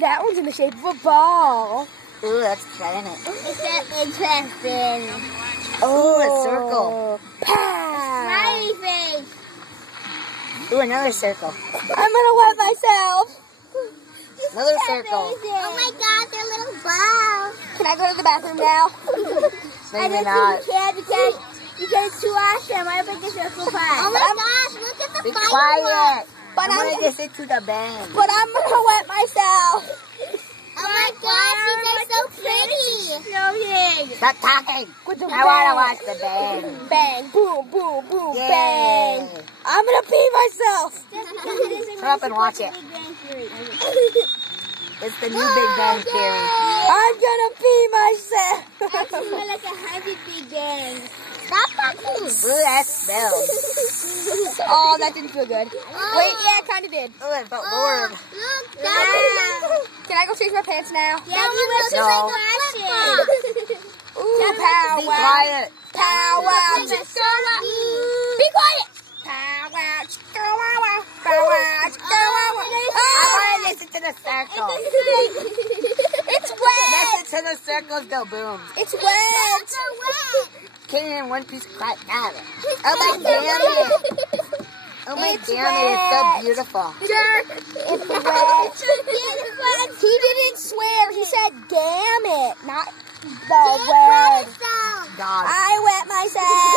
that one's in the shape of a ball. Ooh, that's trying it. It's interesting. Oh, a circle. Pow! Smiley face. Ooh, another circle. I'm gonna wet myself. Another circle. Oh my God, they're little balls. Can I go to the bathroom now? Maybe not. You can't because it's too awesome. I think it's circle pie. Oh my gosh, look at the Be fire quiet. But I'm gonna get it to the band. But I'm gonna wet myself. Oh my gosh, these are so pretty. Stop talking. I wanna watch the band. Bang, boom, boom, boom, Yay. bang. I'm gonna pee myself. Shut up and watch it. It's the new Big Bang Theory. I'm gonna pee myself. That's more like 100 big bangs. Stop talking. Ooh, that smells. Oh, that didn't feel good. Wait, yeah, it kind of did. Ooh, it felt warm. Look, wow. Can I go change my pants now? Yeah, we will No. Ooh, pow, Be wow. quiet. Pow, wow. Be quiet. Pow, wow. Pow, wow. Pow, wow. Pow, wow. I wanna listen to the circle. It's wet. Listen to the circles go boom. It's wet. Can't even one piece of crap out of it. Oh my damn it. Oh my It's damn it, it's so wet. beautiful. Jerk. It's wet. He didn't swear. He said, damn it. Not the word. God. I wet myself.